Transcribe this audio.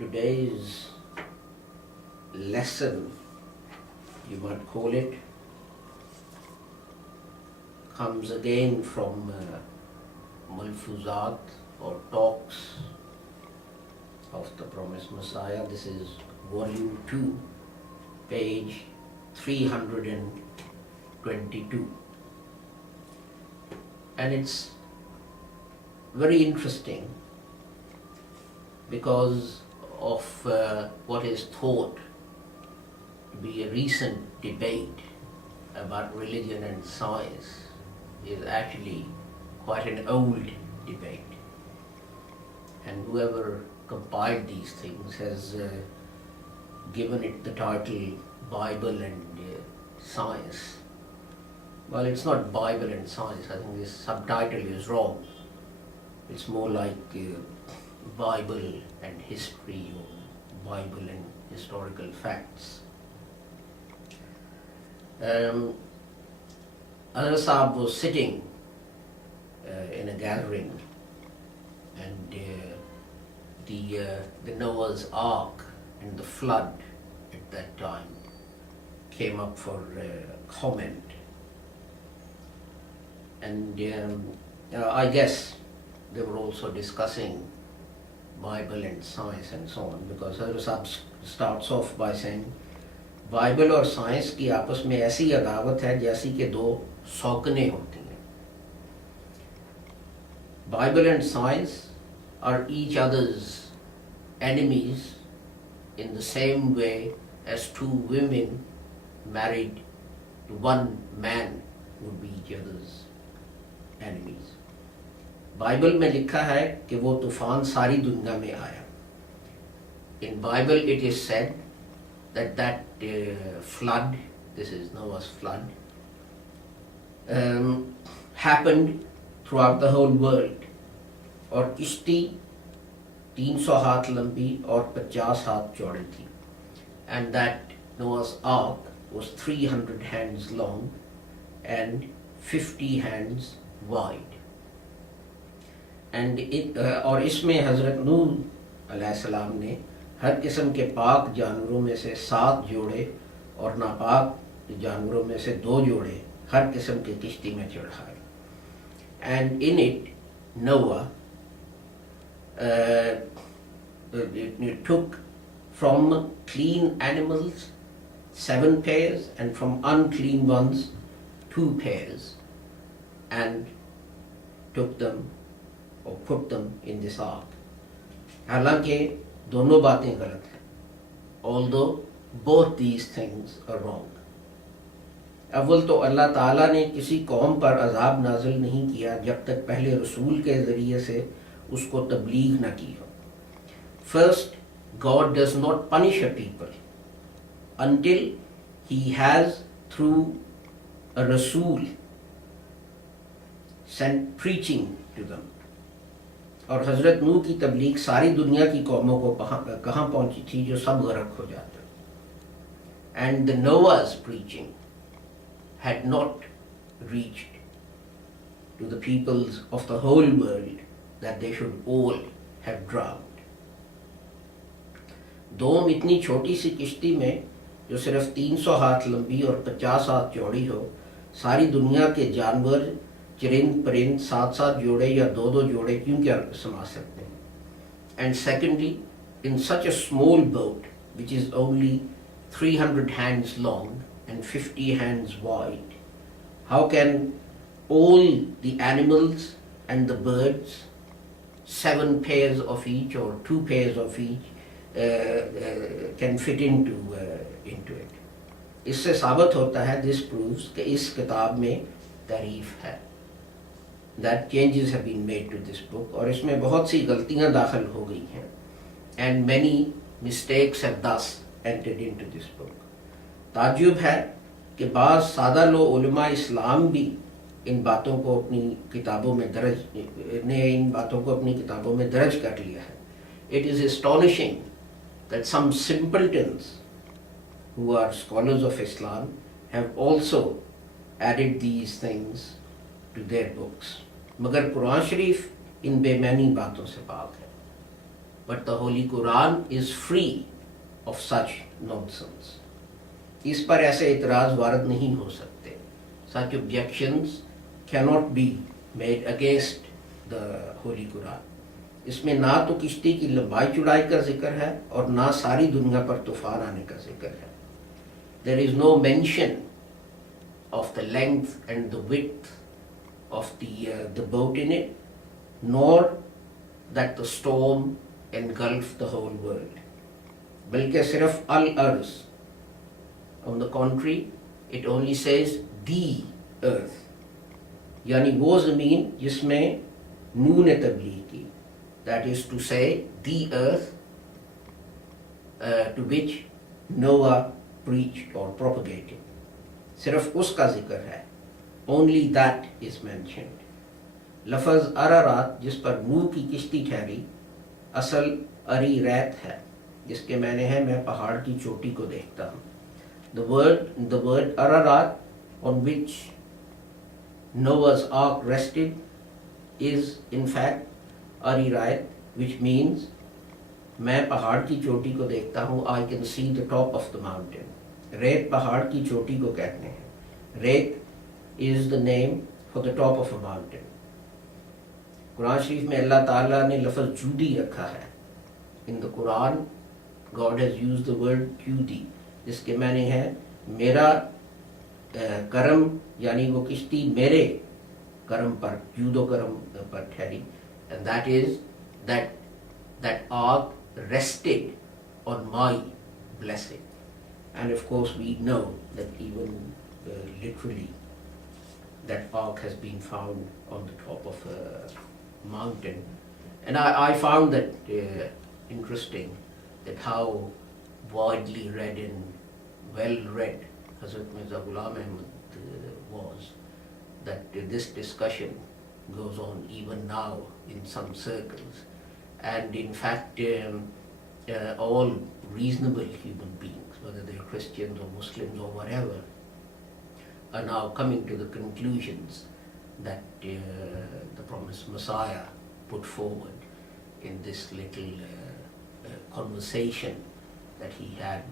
today's lesson, you might call it, comes again from Malfuzat or Talks of the Promised Messiah. This is volume 2, page 322. And it's very interesting because of what is thought to be a recent debate about religion and science is actually quite an old debate. And whoever compiled these things has given it the title Bible and Science. Well, it's not Bible and Science. I think this subtitle is wrong. It's more like Bible and History or Bible and Historical Facts. Hazrat Sahab was sitting in a gathering, and the Noah's Ark and the flood at that time came up for comment. And I guess they were also discussing Bible and science and so on, because Hazrat Sahab starts off by saying, Bible और science की आपस में ऐसी अदावत है जैसी कि दो सौकने होती हैं. Bible and science are each other's enemies in the same way as two women married to one man would be each other's enemies. Bible में लिखा है कि वो तूफान सारी दुनिया में आया. In Bible it is said that flood, this is Noah's flood, happened throughout the whole world. और किश्ती 300 हाथ लंबी और 50 हाथ चौड़ी थी. And that Noah's Ark was 300 hands long and 50 hands wide. And और इसमें हज़रत नूह अलैहिस्सलाम ने हर किस्म के पाक जानवरों में से 7 जोड़े और नापाक जानवरों में से 2 जोड़े हर किस्म की किश्ती में चढ़ाए. And in it Noah it took from clean animals 7 pairs and from unclean ones 2 pairs and took them or put them in this ark. हालांकि दोनों बातें गलत हैं. Although both these things are wrong. अव्वल तो अल्लाह ताला ने किसी कौम पर अजाब नाजिल नहीं किया जब तक पहले रसूल के ज़रिए से उसको तबलीग न की हो. First, God does not punish a people until He has through a Rasul sent preaching to them. और हज़रत नूह की तबलीग सारी दुनिया की कौमों को कहाँ पहुँची थी जो सब गरक हो जाते. And the Noah's preaching had not reached to the peoples of the whole world that they should all have drowned. दोम इतनी छोटी सी किश्ती में जो सिर्फ 300 हाथ लंबी और 50 हाथ चौड़ी हो, सारी दुनिया के जानवर चिरिंद परिंद 7 जोड़े या 2 जोड़े क्यों क्या समा सकते हैं. And secondly, in such a small boat which is only 300 hands long and 50 hands wide, how can all the animals and the birds, 7 pairs of each or 2 pairs of each, can fit into it. इससे साबित होता है, this proves कि इस किताब में तारीफ है. That changes have been made to this book और इसमें बहुत सी गलतियाँ दाखिल हो गई हैं. And many mistakes have thus entered into this book. ताज्जुब है कि बाज़ सादा लो उलमा इस्लाम भी इन बातों को अपनी किताबों में दर्ज कर लिया है. It is astonishing that some simpletons who are scholars of Islam have also added these things to their books. मगर कुरान शरीफ इन बेमानी बातों से पाक है. but the Holy Quran is free of such nonsense. इस पर ऐसे इतराज़ वारद नहीं हो सकते. Such objections cannot be made against the Holy Quran. इसमें ना तो किश्ती की लंबाई चौड़ाई का जिक्र है और ना सारी दुनिया पर तूफान आने का जिक्र है. There is no mention of the length and the width of the boat in it, nor that the storm engulfed the whole world. बल्कि सिर्फ al-arz. On the contrary, it only says the earth. यानी वो ज़मीन जिसमें नून तब्लीग की, that is to say the earth to which Noah preached or propagated. सिर्फ उसका जिक्र है. Only that is mentioned. लफ्ज़ अरारात जिस पर नूह की किश्ती ठहरी असल अरी रैत है, जिसके मैंने हैं मैं पहाड़ की चोटी को देखता हूँ. The word Ararat on which Noah's ark rested is in fact Arirat, which means मैं पहाड़ की चोटी को देखता हूँ. I can see the top of the mountain. रेत पहाड़ की चोटी को कहते हैं. रेत is the name for the top of a mountain. Quran शरीफ में अल्लाह ताला ने लफ्ज़ जूदी रखा है. In the Quran, God has used the word Judi, जिसके मैंने हैं मेरा करम, यानी वो किश्ती मेरे करम पर, जूदो करम पर ठहरी. And that is that ark rested on my blessing. And of course we know that even literally that ark has been found on the top of a mountain. And I found that interesting, that how widely read and well read Hazrat Mirza Ghulam Ahmad was, that this discussion goes on even now in some circles. And in fact, all reasonable human beings, whether they're Christians or Muslims or whatever, are now coming to the conclusions that the promised Messiah put forward in this little conversation that he had